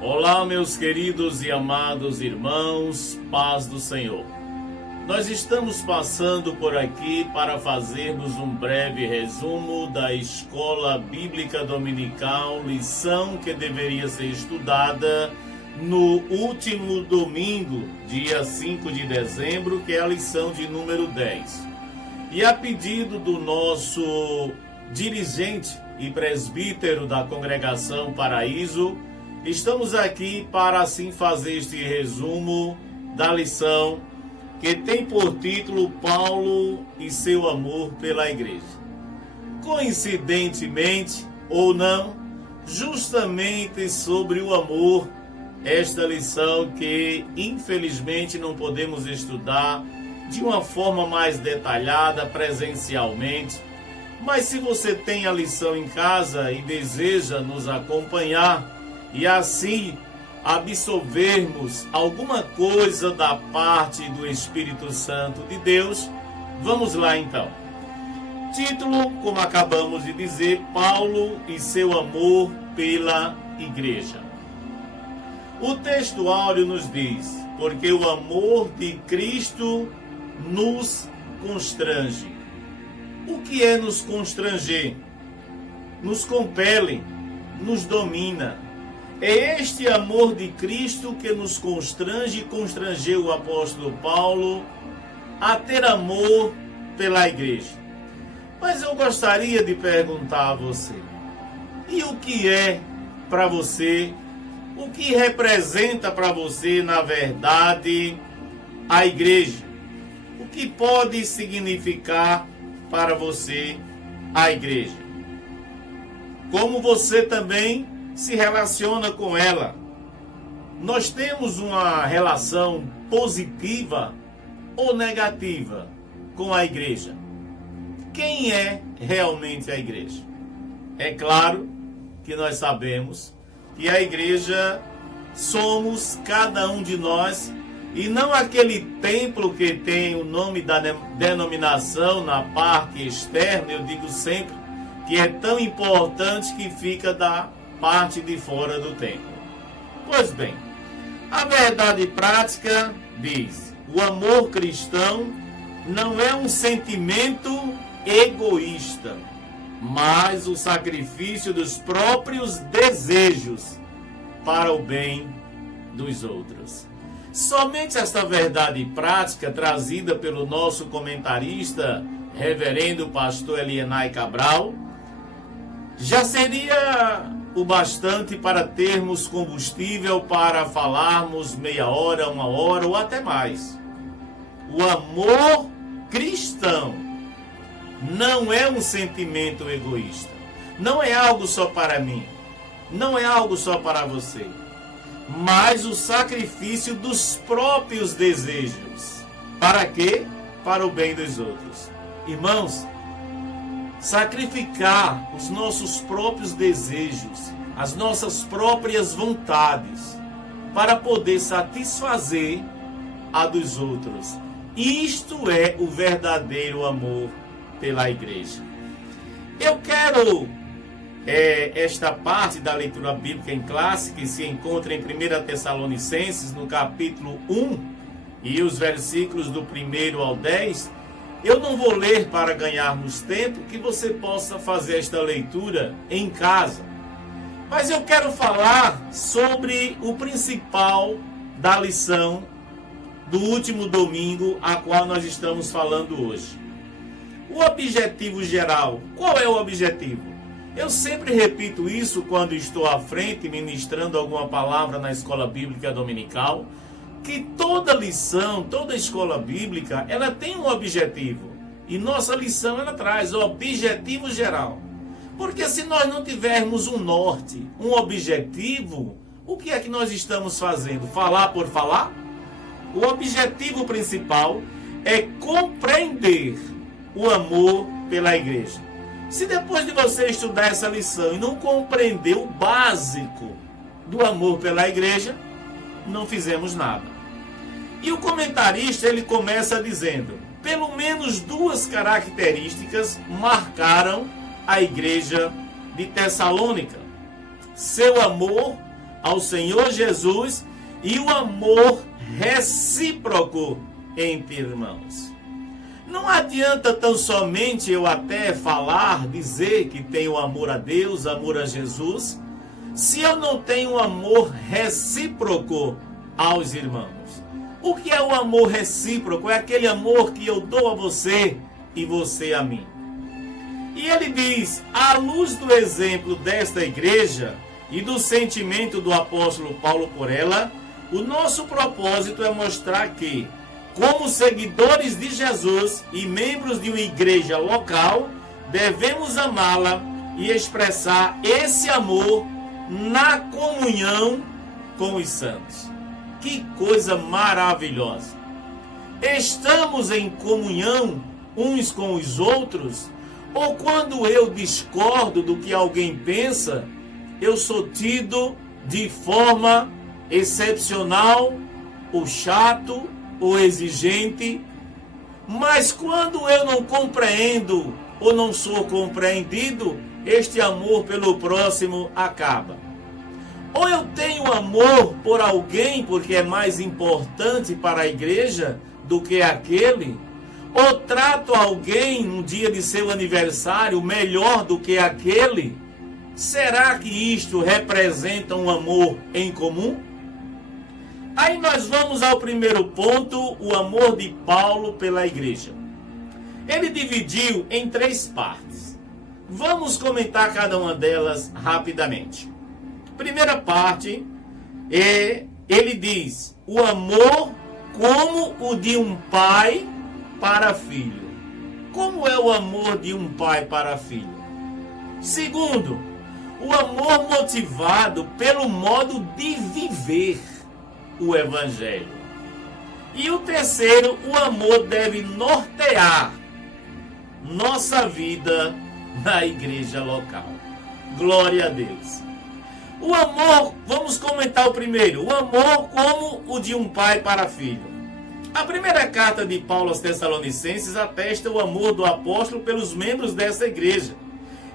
Olá, meus queridos e amados irmãos, paz do Senhor. Nós estamos passando por aqui para fazermos um breve resumo da Escola Bíblica Dominical, lição que deveria ser estudada no último domingo, dia 5 de dezembro, que é a lição de número 10. E a pedido do nosso dirigente e presbítero da Congregação Paraíso, estamos aqui para assim fazer este resumo da lição que tem por título Paulo e seu amor pela igreja. Coincidentemente ou não, justamente sobre o amor, esta lição que infelizmente não podemos estudar de uma forma mais detalhada presencialmente, mas se você tem a lição em casa e deseja nos acompanhar, e assim absorvermos alguma coisa da parte do Espírito Santo de Deus, vamos lá então. Título, como acabamos de dizer, Paulo e seu amor pela igreja. O texto áureo nos diz, porque o amor de Cristo nos constrange. O que é nos constranger? Nos compele, nos domina. É este amor de Cristo que nos constrange e constrangeu o apóstolo Paulo a ter amor pela igreja. Mas eu gostaria de perguntar a você, e o que é para você, o que representa para você, na verdade, a igreja? O que pode significar para você a igreja? Como você também se relaciona com ela? Nós temos uma relação positiva ou negativa com a igreja? Quem é realmente a igreja? É claro que nós sabemos que a igreja somos cada um de nós, e não aquele templo que tem o nome da denominação na parte externa, eu digo sempre, que é tão importante que fica da parte de fora do templo. Pois bem, a verdade prática diz: o amor cristão não é um sentimento egoísta, mas o sacrifício dos próprios desejos para o bem dos outros. Somente esta verdade prática, trazida pelo nosso comentarista, reverendo pastor Elienay Cabral, já seria o bastante para termos combustível para falarmos meia hora, uma hora ou até mais. O amor cristão não é um sentimento egoísta. Não é algo só para mim. Não é algo só para você. Mas o sacrifício dos próprios desejos. Para quê? Para o bem dos outros. Irmãos, sacrificar os nossos próprios desejos, as nossas próprias vontades, para poder satisfazer a dos outros. Isto é o verdadeiro amor pela igreja. Eu quero esta parte da leitura bíblica em classe, que se encontra em 1 Tessalonicenses, no capítulo 1, e os versículos do 1 ao 10, eu não vou ler para ganharmos tempo, que você possa fazer esta leitura em casa. Mas eu quero falar sobre o principal da lição do último domingo, a qual nós estamos falando hoje. O objetivo geral. Qual é o objetivo? Eu sempre repito isso quando estou à frente ministrando alguma palavra na escola bíblica dominical, que toda lição, toda escola bíblica, ela tem um objetivo. E nossa lição, ela traz o objetivo geral. Porque se nós não tivermos um norte, um objetivo, o que é que nós estamos fazendo? Falar por falar? O objetivo principal é compreender o amor pela igreja. Se depois de você estudar essa lição e não compreender o básico do amor pela igreja, não fizemos nada. E o comentarista, ele começa dizendo: pelo menos duas características marcaram a igreja de Tessalônica: seu amor ao Senhor Jesus e o amor recíproco entre irmãos. Não adianta tão somente eu até falar, dizer que tenho amor a Deus, amor a Jesus, se eu não tenho amor recíproco aos irmãos. O que é o amor recíproco? É aquele amor que eu dou a você e você a mim. E ele diz, à luz do exemplo desta igreja e do sentimento do apóstolo Paulo por ela, o nosso propósito é mostrar que, como seguidores de Jesus e membros de uma igreja local, devemos amá-la e expressar esse amor na comunhão com os santos. Que coisa maravilhosa! Estamos em comunhão uns com os outros? Ou quando eu discordo do que alguém pensa, eu sou tido de forma excepcional, ou chato, ou exigente? Mas quando eu não compreendo ou não sou compreendido, este amor pelo próximo acaba. Ou eu tenho amor por alguém porque é mais importante para a igreja do que aquele, ou trato alguém no dia de seu aniversário melhor do que aquele. Será que isto representa um amor em comum? Aí nós vamos ao primeiro ponto, o amor de Paulo pela igreja. Ele dividiu em 3 partes. Vamos comentar cada uma delas rapidamente. Primeira parte, ele diz, o amor como o de um pai para filho. Como é o amor de um pai para filho? Segundo, o amor motivado pelo modo de viver o evangelho. E o terceiro, o amor deve nortear nossa vida na igreja local. Glória a Deus. O amor, vamos comentar o primeiro, o amor como o de um pai para filho. A primeira carta de Paulo aos Tessalonicenses atesta o amor do apóstolo pelos membros dessa igreja.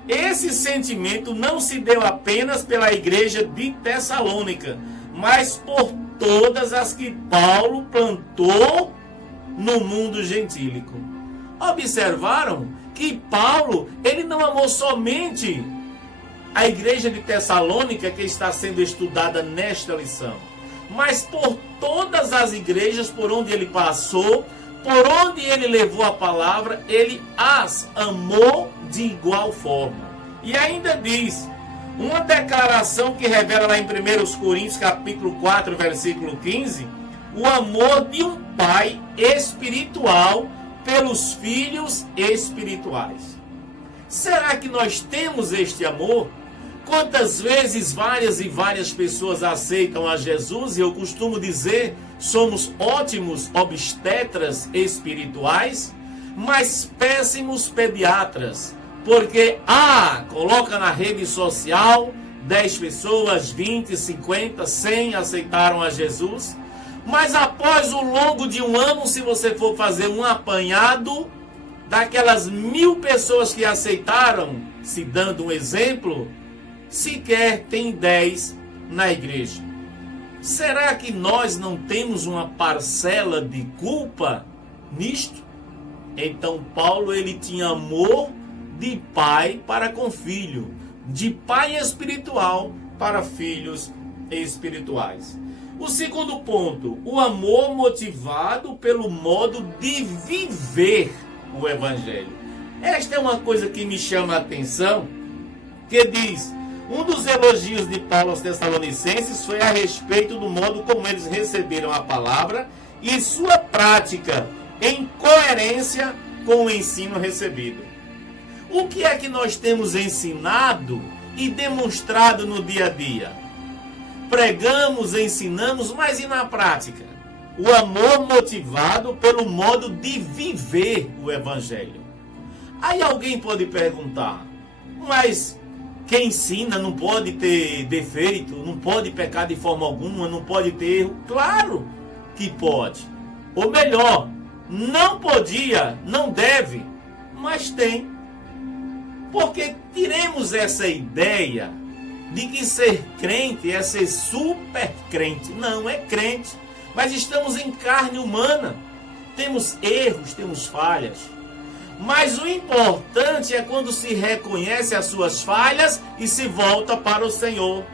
Esse sentimento não se deu apenas pela igreja de Tessalônica, mas por todas as que Paulo plantou no mundo gentílico. Observaram que Paulo, ele não amou somente a igreja de Tessalônica que está sendo estudada nesta lição, mas por todas as igrejas por onde ele passou, por onde ele levou a palavra, ele as amou de igual forma. E ainda diz, uma declaração que revela lá em 1 Coríntios capítulo 4, versículo 15, o amor de um pai espiritual pelos filhos espirituais. Será que nós temos este amor? Quantas vezes várias e várias pessoas aceitam a Jesus, e eu costumo dizer, somos ótimos obstetras espirituais, mas péssimos pediatras, porque coloca na rede social 10 pessoas, 20, 50, 100 aceitaram a Jesus, mas após o longo de um ano, se você for fazer um apanhado daquelas 1000 pessoas que aceitaram, se dando um exemplo, sequer tem 10 na igreja. Será que nós não temos uma parcela de culpa nisto? Então Paulo, ele tinha amor de pai para com filho, de pai espiritual para filhos espirituais. O segundo ponto, o amor motivado pelo modo de viver o evangelho. Esta é uma coisa que me chama a atenção, que diz, um dos elogios de Paulo aos Tessalonicenses foi a respeito do modo como eles receberam a palavra e sua prática em coerência com o ensino recebido. O que é que nós temos ensinado e demonstrado no dia a dia? Pregamos, ensinamos, mas e na prática? O amor motivado pelo modo de viver o evangelho. Aí alguém pode perguntar, mas quem ensina não pode ter defeito, não pode pecar de forma alguma, não pode ter erro? Claro que pode. Ou melhor, não podia, não deve, mas tem. Porque tiremos essa ideia de que ser crente é ser super crente. Não, é crente, mas estamos em carne humana. Temos erros, temos falhas. Mas o importante é quando se reconhece as suas falhas e se volta para o Senhor.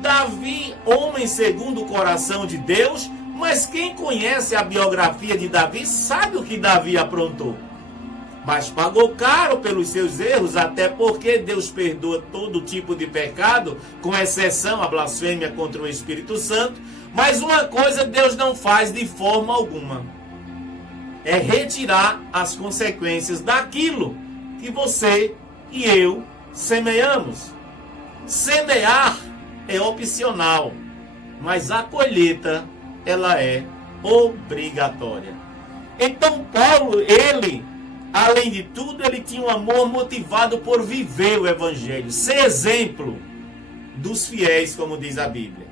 Davi, homem segundo o coração de Deus, mas quem conhece a biografia de Davi sabe o que Davi aprontou. Mas pagou caro pelos seus erros, até porque Deus perdoa todo tipo de pecado, com exceção a blasfêmia contra o Espírito Santo. Mas uma coisa Deus não faz de forma alguma: é retirar as consequências daquilo que você e eu semeamos. Semear é opcional, mas a colheita, ela é obrigatória. Então Paulo, além de tudo, ele tinha um amor motivado por viver o Evangelho, ser exemplo dos fiéis, como diz a Bíblia.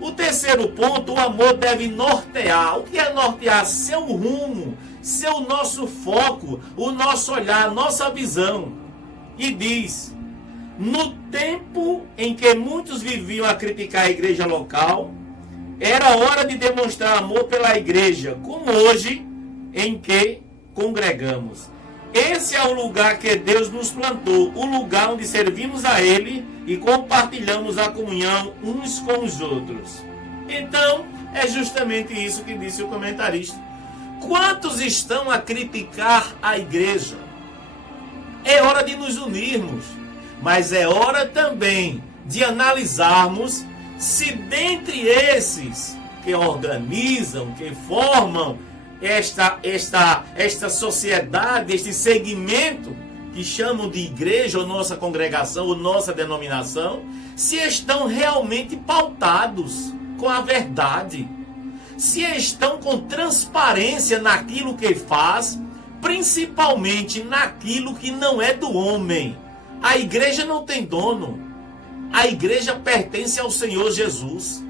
O terceiro ponto, o amor deve nortear. O que é nortear? Seu rumo, ser o nosso foco, o nosso olhar, a nossa visão. E diz: no tempo em que muitos viviam a criticar a igreja local, era hora de demonstrar amor pela igreja, como hoje em que congregamos. Esse é o lugar que Deus nos plantou, o lugar onde servimos a Ele e compartilhamos a comunhão uns com os outros. Então, é justamente isso que disse o comentarista. Quantos estão a criticar a igreja? É hora de nos unirmos, mas é hora também de analisarmos se dentre esses que organizam, que formam esta sociedade, este segmento que chamam de igreja, ou nossa congregação, ou nossa denominação, se estão realmente pautados com a verdade, se estão com transparência naquilo que faz, principalmente naquilo que não é do homem. A igreja não tem dono, a igreja pertence ao Senhor Jesus,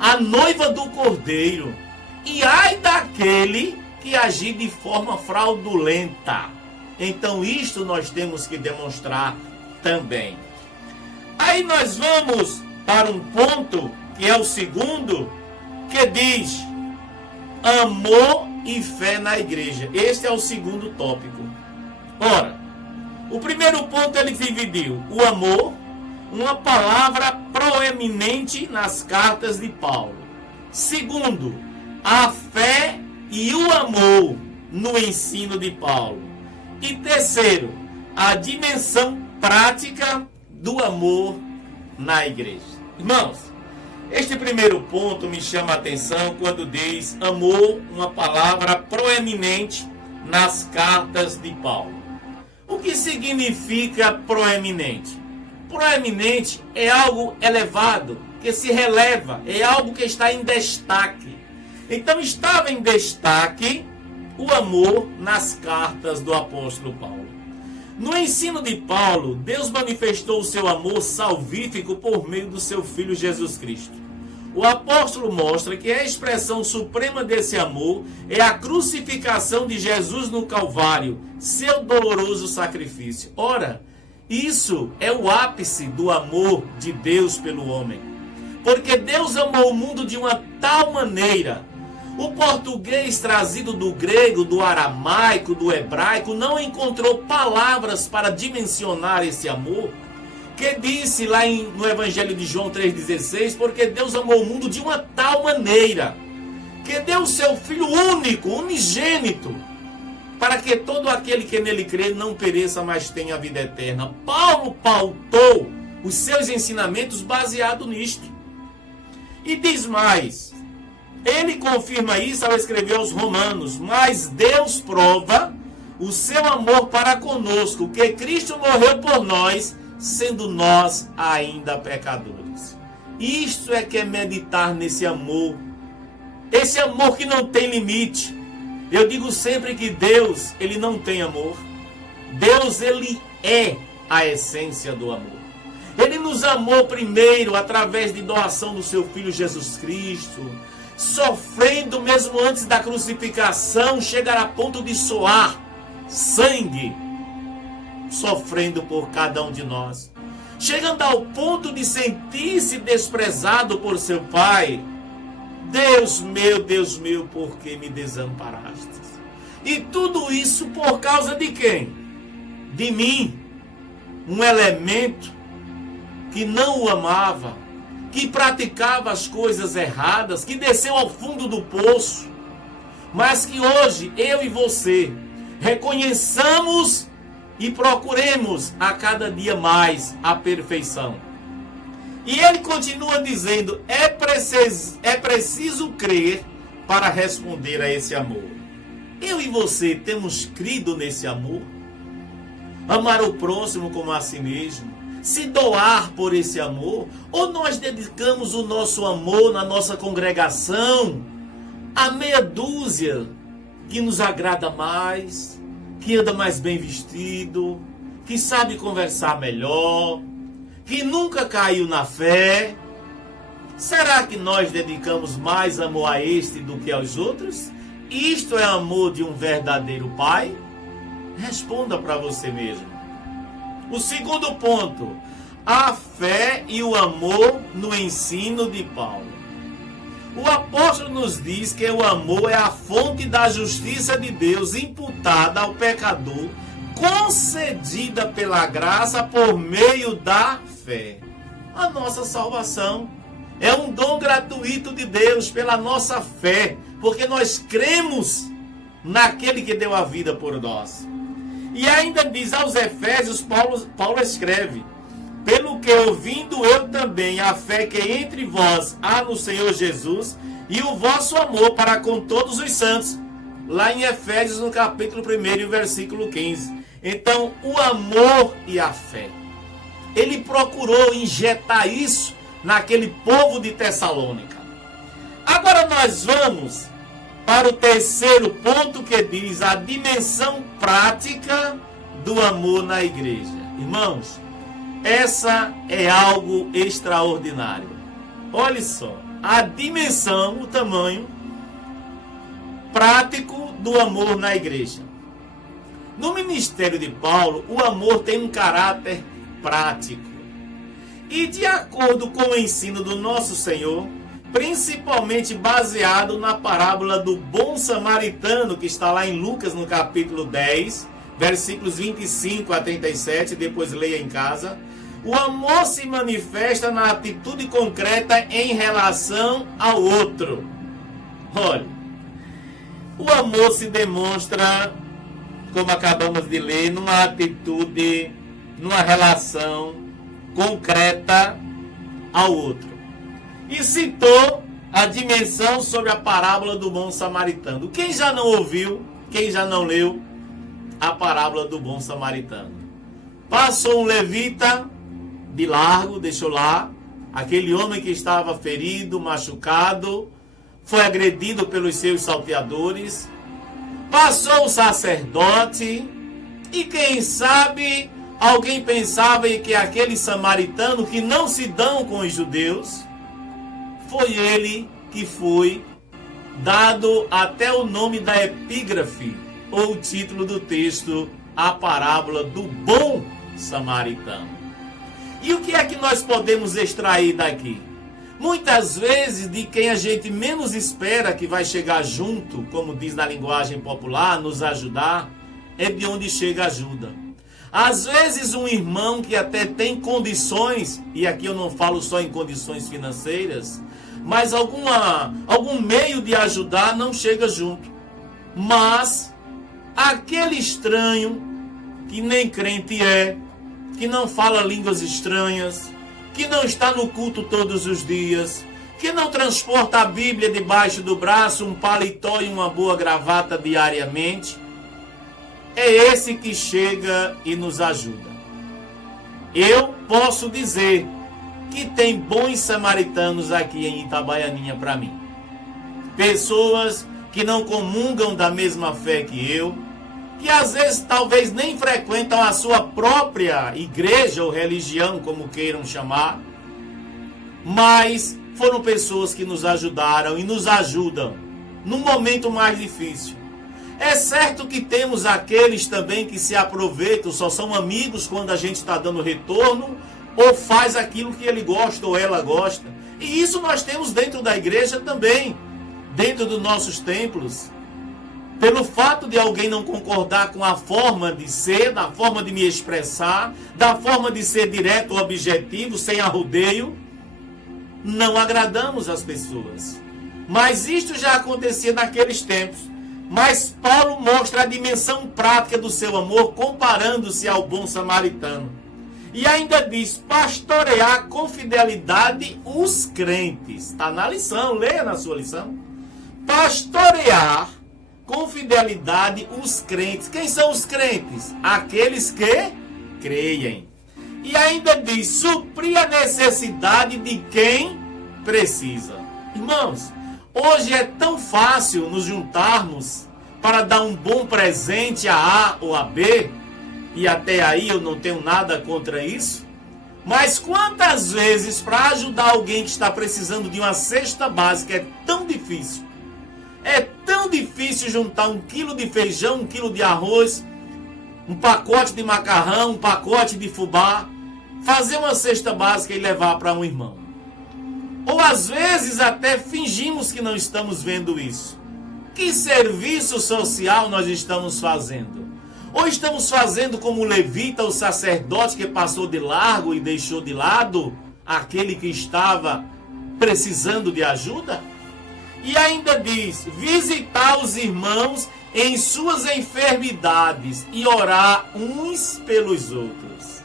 a noiva do Cordeiro. E ai daquele que agir de forma fraudulenta. Então isto nós temos que demonstrar também. Aí nós vamos para um ponto, que é o segundo, que diz amor e fé na igreja. Este é o segundo tópico. Ora, o primeiro ponto ele dividiu o amor, uma palavra proeminente nas cartas de Paulo. Segundo, a fé e o amor no ensino de Paulo. E terceiro, a dimensão prática do amor na igreja. Irmãos, este primeiro ponto me chama a atenção quando diz amor, uma palavra proeminente nas cartas de Paulo. O que significa proeminente? Proeminente é algo elevado, que se releva, é algo que está em destaque. Então estava em destaque o amor nas cartas do apóstolo Paulo. No ensino de Paulo, Deus manifestou o seu amor salvífico por meio do seu Filho Jesus Cristo. O apóstolo mostra que a expressão suprema desse amor é a crucificação de Jesus no Calvário, seu doloroso sacrifício. Ora, isso é o ápice do amor de Deus pelo homem. Porque Deus amou o mundo de uma tal maneira. O português trazido do grego, do aramaico, do hebraico, não encontrou palavras para dimensionar esse amor, que disse lá no Evangelho de João 3,16, porque Deus amou o mundo de uma tal maneira, que deu o seu Filho único, unigênito, para que todo aquele que nele crê não pereça, mas tenha a vida eterna. Paulo pautou os seus ensinamentos baseado nisto. E diz mais, ele confirma isso ao escrever aos Romanos: mas Deus prova o seu amor para conosco, que Cristo morreu por nós, sendo nós ainda pecadores. Isto é que é meditar nesse amor, esse amor que não tem limite. Eu digo sempre que Deus, ele não tem amor. Deus, ele é a essência do amor. Ele nos amou primeiro através de doação do seu Filho Jesus Cristo, sofrendo mesmo antes da crucificação, chegar a ponto de suar sangue, sofrendo por cada um de nós. chegando ao ponto de sentir-se desprezado por seu pai. Deus meu, por que me desamparaste? E tudo isso por causa de quem? De mim, um elemento que não o amava, que praticava as coisas erradas, que desceu ao fundo do poço, mas que hoje eu e você reconheçamos e procuremos a cada dia mais a perfeição. E ele continua dizendo, é preciso crer para responder a esse amor. Eu e você temos crido nesse amor? Amar o próximo como a si mesmo? Se doar por esse amor? Ou nós dedicamos o nosso amor na nossa congregação a meia dúzia que nos agrada mais, que anda mais bem vestido, que sabe conversar melhor, que nunca caiu na fé? Será que nós dedicamos mais amor a este do que aos outros? Isto é amor de um verdadeiro pai? Responda para você mesmo. O segundo ponto, a fé e o amor no ensino de Paulo. O apóstolo nos diz que o amor é a fonte da justiça de Deus imputada ao pecador, concedida pela graça por meio da fé. A nossa salvação é um dom gratuito de Deus pela nossa fé, porque nós cremos naquele que deu a vida por nós. E ainda diz aos Efésios, Paulo escreve, pelo que ouvindo eu também a fé que entre vós há no Senhor Jesus e o vosso amor para com todos os santos, lá em Efésios no capítulo 1 versículo 15. Então o amor e a fé, ele procurou injetar isso naquele povo de Tessalônica. Agora nós vamos para o terceiro ponto, que diz a dimensão prática do amor na igreja. Irmãos, essa é algo extraordinário. Olha só, a dimensão, o tamanho prático do amor na igreja. No ministério de Paulo, o amor tem um caráter prático. E de acordo com o ensino do nosso Senhor, principalmente baseado na parábola do bom samaritano, que está lá em Lucas no capítulo 10, versículos 25 a 37, depois leia em casa. O amor se manifesta na atitude concreta em relação ao outro. Olha, o amor se demonstra, como acabamos de ler, numa atitude, numa relação concreta ao outro. E citou a dimensão sobre a parábola do bom samaritano. Quem já não ouviu, quem já não leu a parábola do bom samaritano? Passou um levita de largo, deixou lá, aquele homem que estava ferido, machucado, foi agredido pelos seus salteadores. Passou o sacerdote e quem sabe alguém pensava em que aquele samaritano que não se dão com os judeus, foi ele que foi dado até o nome da epígrafe, ou o título do texto, a parábola do bom samaritano. E o que é que nós podemos extrair daqui? Muitas vezes, de quem a gente menos espera que vai chegar junto, como diz na linguagem popular, nos ajudar, é de onde chega a ajuda. Às vezes um irmão que até tem condições, e aqui eu não falo só em condições financeiras, mas algum meio de ajudar não chega junto. Mas aquele estranho que nem crente é, que não fala línguas estranhas, que não está no culto todos os dias, que não transporta a Bíblia debaixo do braço, um paletó e uma boa gravata diariamente, é esse que chega e nos ajuda. Eu posso dizer que tem bons samaritanos aqui em Itabaianinha para mim. Pessoas que não comungam da mesma fé que eu, que às vezes talvez nem frequentam a sua própria igreja ou religião, como queiram chamar, mas foram pessoas que nos ajudaram e nos ajudam num momento mais difícil. É certo que temos aqueles também que se aproveitam, só são amigos quando a gente está dando retorno, ou faz aquilo que ele gosta ou ela gosta. E isso nós temos dentro da igreja também, dentro dos nossos templos. Pelo fato de alguém não concordar com a forma de ser, da forma de me expressar, da forma de ser direto, objetivo, sem arrodeio, não agradamos as pessoas. Mas isto já acontecia naqueles tempos. Mas Paulo mostra a dimensão prática do seu amor, comparando-se ao bom samaritano. E ainda diz, pastorear com fidelidade os crentes. Está na lição, leia na sua lição. Pastorear com fidelidade os crentes. Quem são os crentes? Aqueles que creem. E ainda diz, suprir a necessidade de quem precisa. Irmãos, hoje é tão fácil nos juntarmos para dar um bom presente a A ou a B, e até aí eu não tenho nada contra isso, mas quantas vezes para ajudar alguém que está precisando de uma cesta básica é tão difícil? É tão difícil juntar 1 quilo de feijão, 1 quilo de arroz, um pacote de macarrão, um pacote de fubá, fazer uma cesta básica e levar para um irmão. Ou às vezes até fingimos que não estamos vendo isso. Que serviço social nós estamos fazendo? Ou estamos fazendo como o levita, o sacerdote que passou de largo e deixou de lado aquele que estava precisando de ajuda? E ainda diz, visitar os irmãos em suas enfermidades e orar uns pelos outros.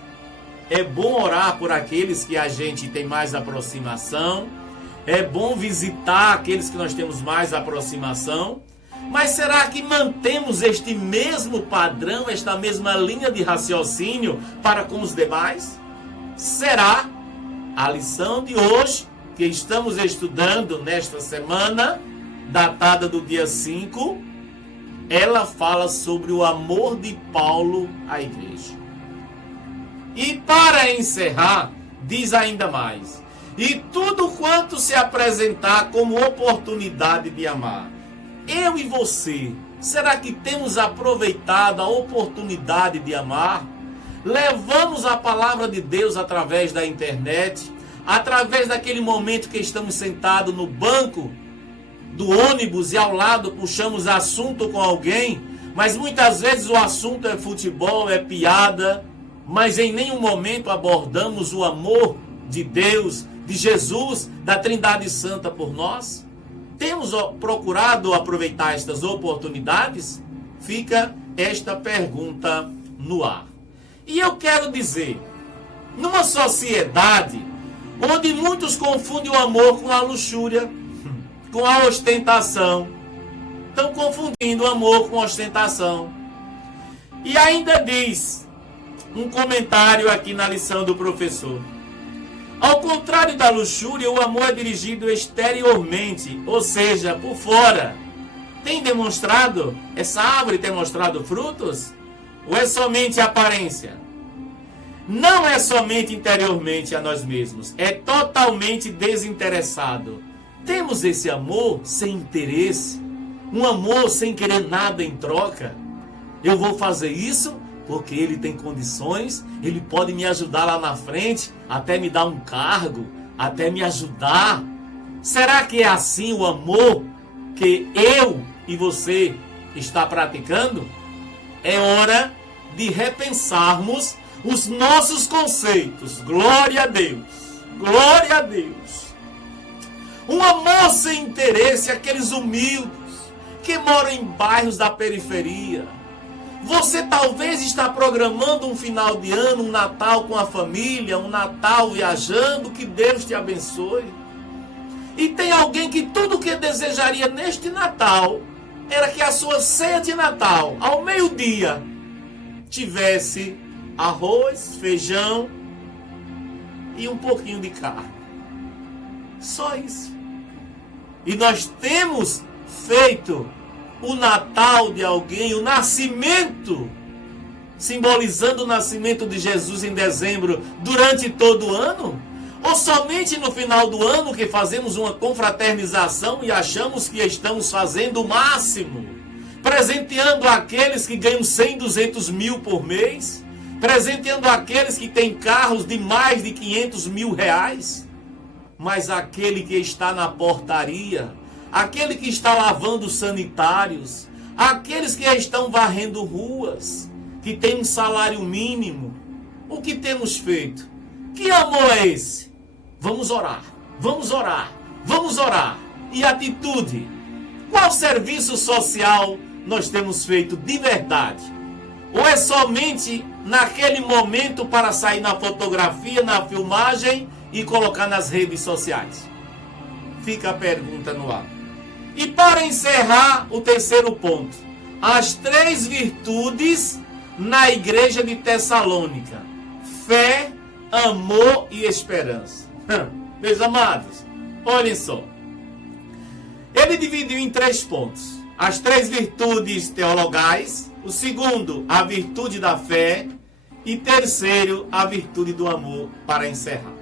É bom orar por aqueles que a gente tem mais aproximação. É bom visitar aqueles que nós temos mais aproximação. Mas será que mantemos este mesmo padrão, esta mesma linha de raciocínio para com os demais? Será? A lição de hoje, que estamos estudando nesta semana, datada do dia 5, ela fala sobre o amor de Paulo à igreja. E para encerrar, diz ainda mais, e tudo quanto se apresentar como oportunidade de amar. Eu e você, será que temos aproveitado a oportunidade de amar? Levamos a palavra de Deus através da internet, através daquele momento que estamos sentados no banco do ônibus e ao lado puxamos assunto com alguém, mas muitas vezes o assunto é futebol, é piada, mas em nenhum momento abordamos o amor de Deus, de Jesus, da Trindade Santa por nós. Temos procurado aproveitar estas oportunidades? Fica esta pergunta no ar. E eu quero dizer, numa sociedade onde muitos confundem o amor com a luxúria, com a ostentação, estão confundindo o amor com ostentação. E ainda diz um comentário aqui na lição do professor. Ao contrário da luxúria, o amor é dirigido exteriormente, ou seja, por fora. Tem demonstrado, essa árvore tem mostrado frutos? Ou é somente aparência? Não é somente interiormente a nós mesmos, é totalmente desinteressado. Temos esse amor sem interesse, um amor sem querer nada em troca. Eu vou fazer isso porque ele tem condições, ele pode me ajudar lá na frente, até me dar um cargo, até me ajudar. Será que é assim o amor que eu e você está praticando? É hora de repensarmos os nossos conceitos. Glória a Deus! Glória a Deus! Um amor sem interesse, aqueles humildes que moram em bairros da periferia. Você talvez está programando um final de ano, um Natal com a família, um Natal viajando, que Deus te abençoe. E tem alguém que tudo o que desejaria neste Natal era que a sua ceia de Natal, ao meio-dia, tivesse arroz, feijão e um pouquinho de carne. Só isso. E nós temos feito o Natal de alguém, o nascimento, simbolizando o nascimento de Jesus em dezembro, durante todo o ano? Ou somente no final do ano que fazemos uma confraternização e achamos que estamos fazendo o máximo, presenteando aqueles que ganham 100, 200 mil por mês, presenteando aqueles que têm carros de mais de 500 mil reais, mas aquele que está na portaria, aquele que está lavando sanitários, aqueles que estão varrendo ruas, que tem um salário mínimo, o que temos feito? Que amor é esse? Vamos orar, vamos orar, vamos orar. E atitude? Qual serviço social nós temos feito de verdade? Ou é somente naquele momento para sair na fotografia, na filmagem e colocar nas redes sociais? Fica a pergunta no ar. E para encerrar, o terceiro ponto. As 3 virtudes na igreja de Tessalônica: fé, amor e esperança. Meus amados, olhem só. Ele dividiu em 3 pontos. As 3 virtudes teologais. O segundo, a virtude da fé. E terceiro, a virtude do amor, para encerrar.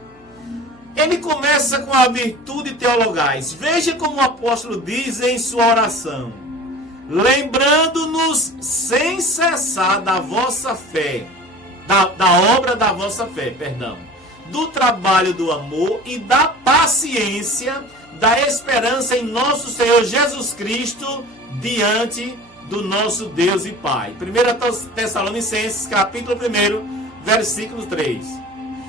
Ele começa com a virtude teologais. Veja como o apóstolo diz em sua oração: lembrando-nos sem cessar da vossa fé, da obra da vossa fé, do trabalho do amor e da paciência, da esperança em nosso Senhor Jesus Cristo diante do nosso Deus e Pai. 1 Tessalonicenses, capítulo 1, versículo 3.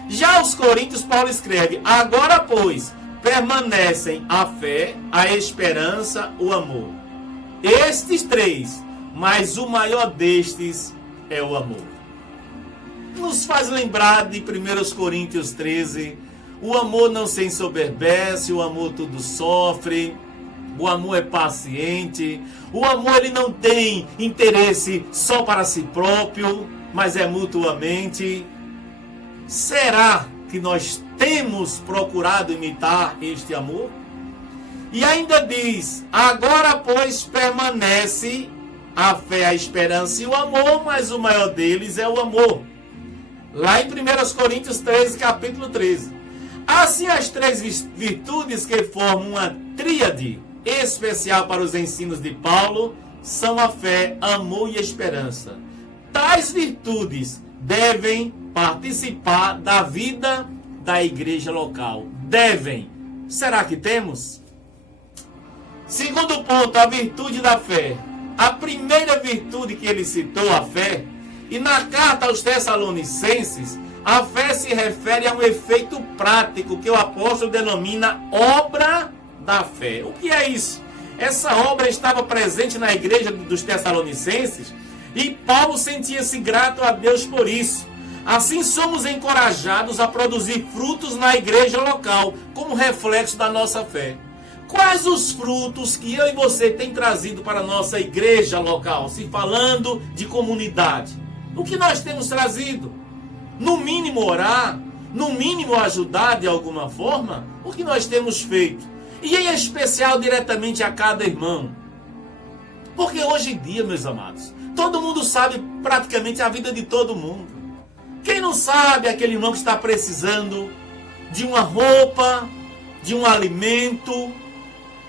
Já aos Coríntios, Paulo escreve: agora, pois, permanecem a fé, a esperança, o amor. Estes 3, mas o maior destes é o amor. Nos faz lembrar de 1 Coríntios 13, o amor não se ensoberbece, o amor tudo sofre, o amor é paciente, o amor ele não tem interesse só para si próprio, mas é mutuamente. Será que nós temos procurado imitar este amor? E ainda diz: agora, pois, permanece a fé, a esperança e o amor, mas o maior deles é o amor. Lá em 1 Coríntios 13, capítulo 13. Assim, as 3 virtudes que formam uma tríade especial para os ensinos de Paulo são a fé, amor e esperança. Tais virtudes devem participar da vida da igreja local. Devem. Será que temos? Segundo ponto, a virtude da fé. A primeira virtude que ele citou, a fé, e na carta aos Tessalonicenses, a fé se refere a um efeito prático que o apóstolo denomina obra da fé. O que é isso? Essa obra estava presente na igreja dos Tessalonicenses e Paulo sentia-se grato a Deus por isso. Assim somos encorajados a produzir frutos na igreja local, como reflexo da nossa fé. Quais os frutos que eu e você tem trazido para a nossa igreja local, se falando de comunidade? O que nós temos trazido? No mínimo orar, no mínimo ajudar de alguma forma? O que nós temos feito? E em especial diretamente a cada irmão. Porque hoje em dia, meus amados, todo mundo sabe praticamente a vida de todo mundo. Quem não sabe aquele irmão que está precisando de uma roupa, de um alimento,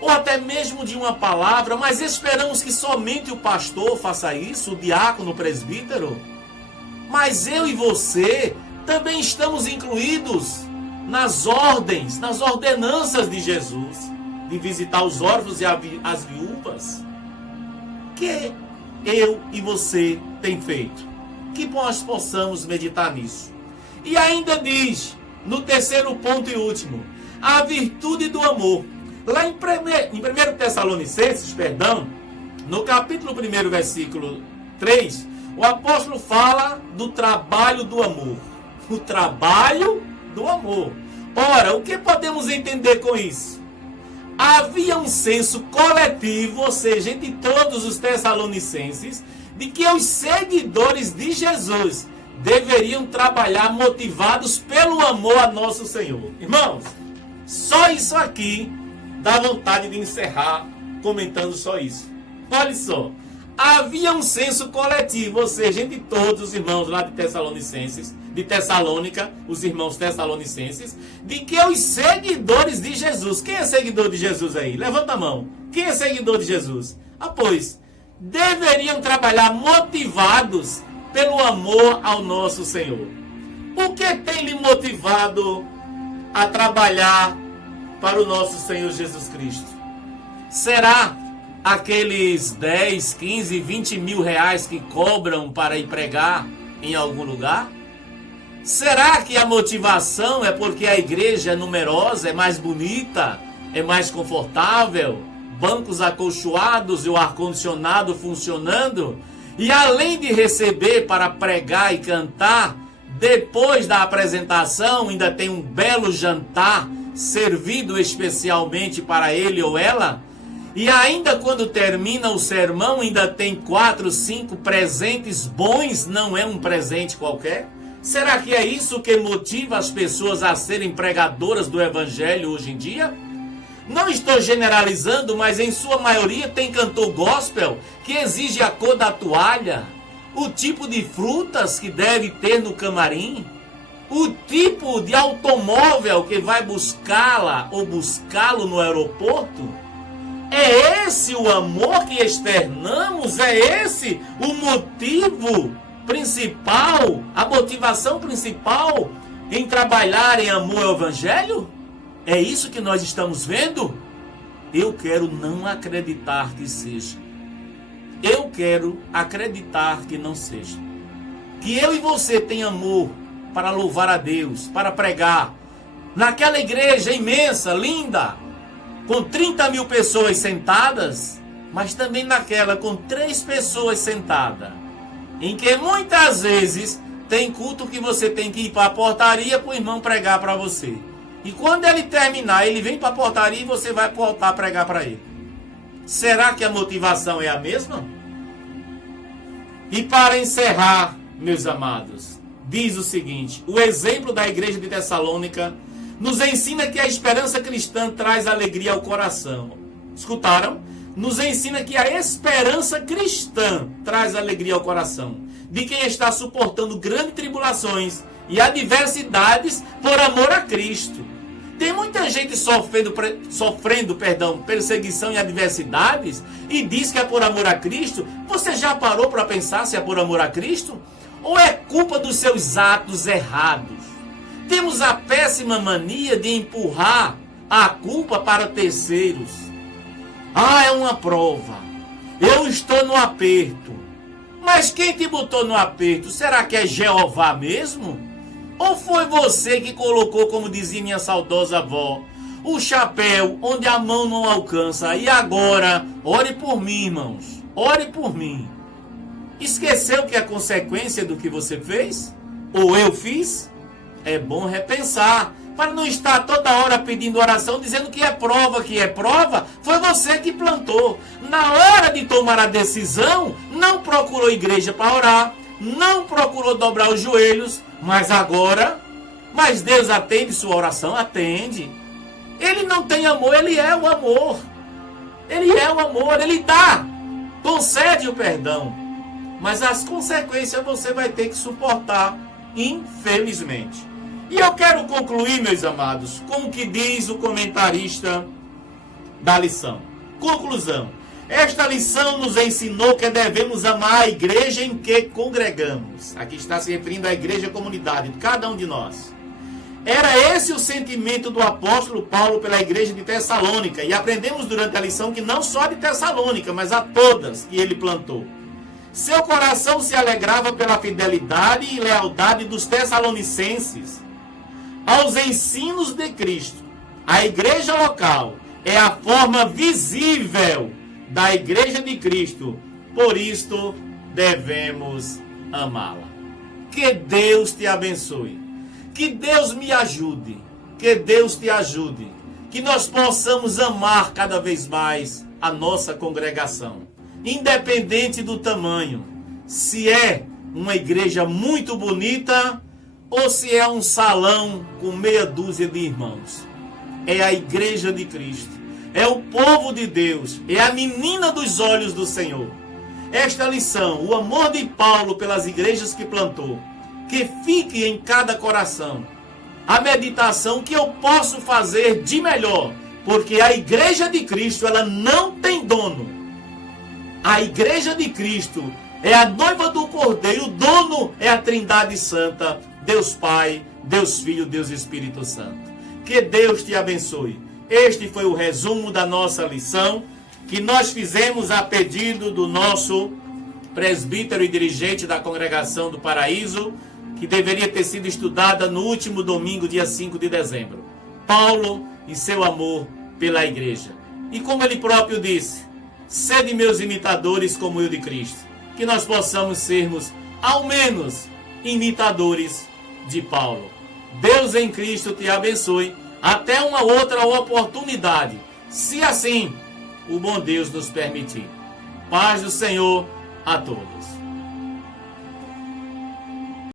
ou até mesmo de uma palavra, mas esperamos que somente o pastor faça isso, o diácono, o presbítero. Mas eu e você também estamos incluídos nas ordens, nas ordenanças de Jesus, de visitar os órfãos e as viúvas. Que eu e você tem feito? Que nós possamos meditar nisso. E ainda diz, no terceiro ponto e último, a virtude do amor. Lá em 1 Tessalonicenses, no capítulo 1, versículo 3, o apóstolo fala do trabalho do amor. O trabalho do amor. Ora, o que podemos entender com isso? Havia um senso coletivo, ou seja, entre todos os tessalonicenses, de que os seguidores de Jesus deveriam trabalhar motivados pelo amor a nosso Senhor. Irmãos, só isso aqui dá vontade de encerrar comentando só isso. Olha só. Havia um senso coletivo, ou seja, entre todos os irmãos lá de Tessalônica, os irmãos tessalonicenses, de que os seguidores de Jesus, quem é seguidor de Jesus aí? Levanta a mão. Quem é seguidor de Jesus? Pois, deveriam trabalhar motivados pelo amor ao nosso Senhor. O que tem lhe motivado a trabalhar para o nosso Senhor Jesus Cristo? Será aqueles 10, 15, 20 mil reais que cobram para ir pregar em algum lugar? Será que a motivação é porque a igreja é numerosa, é mais bonita, é mais confortável, bancos acolchoados e o ar-condicionado funcionando? E além de receber para pregar e cantar, depois da apresentação ainda tem um belo jantar servido especialmente para ele ou ela? E ainda quando termina o sermão ainda tem 4, 5 presentes bons, não é um presente qualquer? Será que é isso que motiva as pessoas a serem pregadoras do evangelho hoje em dia? Não estou generalizando, mas em sua maioria tem cantor gospel que exige a cor da toalha, o tipo de frutas que deve ter no camarim, o tipo de automóvel que vai buscá-la ou buscá-lo no aeroporto. É esse o amor que externamos? É esse o motivo principal, a motivação principal em trabalhar em amor ao evangelho? É isso que nós estamos vendo? Eu quero não acreditar que seja. Eu quero acreditar que não seja. Que eu e você tenham amor para louvar a Deus, para pregar. Naquela igreja imensa, linda, com 30 mil pessoas sentadas, mas também naquela com 3 pessoas sentadas. Em que muitas vezes tem culto que você tem que ir para a portaria para o irmão pregar para você. E quando ele terminar, ele vem para a portaria e você vai voltar a pregar para ele. Será que a motivação é a mesma? E para encerrar, meus amados, diz o seguinte: o exemplo da igreja de Tessalônica nos ensina que a esperança cristã traz alegria ao coração. Escutaram? Nos ensina que a esperança cristã traz alegria ao coração de quem está suportando grandes tribulações e adversidades por amor a Cristo. Tem muita gente sofrendo perseguição e adversidades e diz que é por amor a Cristo. Você já parou para pensar se é por amor a Cristo? Ou é culpa dos seus atos errados? Temos a péssima mania de empurrar a culpa para terceiros. Ah, é uma prova. Eu estou no aperto. Mas quem te botou no aperto? Será que é Jeová mesmo? Ou foi você que colocou, como dizia minha saudosa avó, o chapéu onde a mão não alcança? E agora, ore por mim, irmãos. Ore por mim. Esqueceu que é consequência do que você fez? Ou eu fiz? É bom repensar, para não estar toda hora pedindo oração, dizendo que é prova, foi você que plantou. Na hora de tomar a decisão, não procurou igreja para orar, não procurou dobrar os joelhos, mas Deus atende sua oração? Atende. Ele não tem amor, ele é o amor. Ele é o amor, ele dá, concede o perdão. Mas as consequências você vai ter que suportar, infelizmente. E eu quero concluir, meus amados, com o que diz o comentarista da lição. Conclusão. Esta lição nos ensinou que devemos amar a igreja em que congregamos. Aqui está se referindo à igreja comunidade, de cada um de nós. Era esse o sentimento do apóstolo Paulo pela igreja de Tessalônica. E aprendemos durante a lição que não só de Tessalônica, mas a todas que ele plantou. Seu coração se alegrava pela fidelidade e lealdade dos tessalonicenses aos ensinos de Cristo. A igreja local é a forma visível da igreja de Cristo. Por isto, devemos amá-la. Que Deus te abençoe. Que Deus me ajude. Que Deus te ajude. Que nós possamos amar cada vez mais a nossa congregação. Independente do tamanho. Se é uma igreja muito bonita ou se é um salão com meia dúzia de irmãos. É a igreja de Cristo. É o povo de Deus. É a menina dos olhos do Senhor. Esta lição, o amor de Paulo pelas igrejas que plantou, que fique em cada coração. A meditação que eu posso fazer de melhor. Porque a igreja de Cristo, ela não tem dono. A igreja de Cristo é a noiva do Cordeiro, o dono é a Trindade Santa, Deus Pai, Deus Filho, Deus Espírito Santo. Que Deus te abençoe. Este foi o resumo da nossa lição, que nós fizemos a pedido do nosso presbítero e dirigente da Congregação do Paraíso, que deveria ter sido estudada no último domingo, dia 5 de dezembro. Paulo e seu amor pela igreja. E como ele próprio disse, sede meus imitadores como eu de Cristo. Que nós possamos sermos, ao menos, imitadores de Paulo. Deus em Cristo te abençoe. Até uma outra oportunidade, se assim o bom Deus nos permitir. Paz do Senhor a todos.